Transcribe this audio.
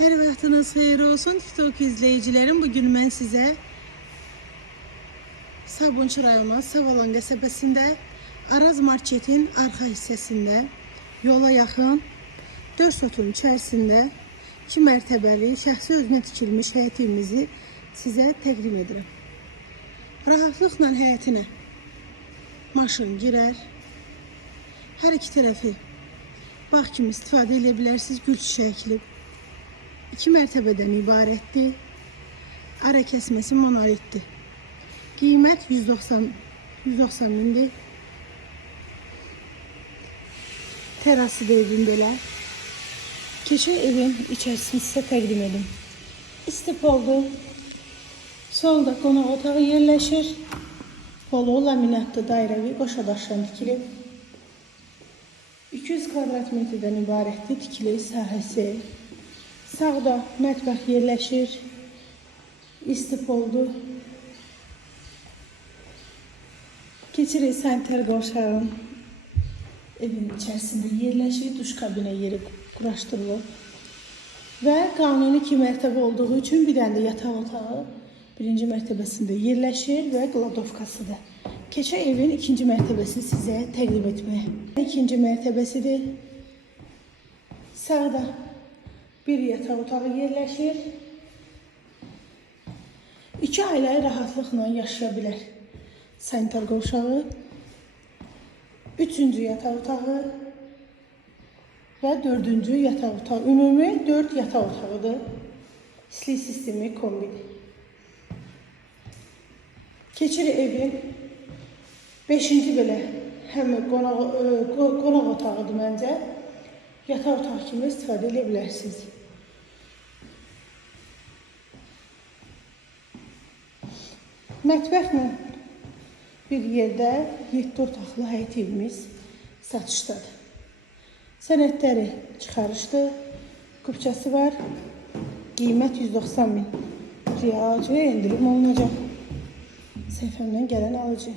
Her vaxtınız xeyir olsun TikTok izleyicilerim. Bugün ben size Sabunçu rayonu Savalan qəsəbəsində Araz Marketin arxa hissəsində yola yaxın 4 sotun içərisində 2 mərtəbəli şəxsi özünə tikilmiş həyətimizi sizə təqdim edirəm. Rahatlıqla həyətinə maşın girər. Hər iki tərəfi bağ kimi istifadə edə bilərsiniz. Gül çiçəkli 2 mərtəbədən ibarətdir. Ara kəsməsi monolitdir. Qiymət 190 mindir. Terası da evin belə. Keçən evin içərisini sizə təqdim edim. İstip oldu. Solda qonaq otağı yerləşir. Polo laminatlı dairəvi qoşa daşdan tikilib. 200 kvadrat metrdən ibarətdir tikili sahəsi. Sağda mətbəx yerləşir. İstip oldu. Keçirik sanitar qovşağın evin içərisində yerləşir. Duş kabinə yeri quraşdırılıb. Və qanuni 2 mərtəbə olduğu üçün bir dənə də yataq otağı birinci mərtəbəsində yerləşir və qladovkasıdır. Keçən evin ikinci mərtəbəsini sizə təqdim etməyə. İkinci mərtəbəsidir. Sağda bir yataq otağı yerləşir. 2 ailə rahatlıqla yaşaya bilər. Sanitar qovşağı, 3-cü yataq otağı və 4-cü yataq otağı. Ümumi 4 yataq otağıdır. İstilik sistemi kombidir. Keçirik evin 5-ci belə həm qonaq otağıdır məncə. Yataq otağı kimi istifadə edə bilərsiniz. Mətbəxlə bir yerdə 7 otaqlı həyət evimiz satışdadır. Sənədləri çıxarışdır. Qubçası var. Qiymət 190 min. Riyalıcıya endirim olunacaq. Səhifəmdən gələn alıcı.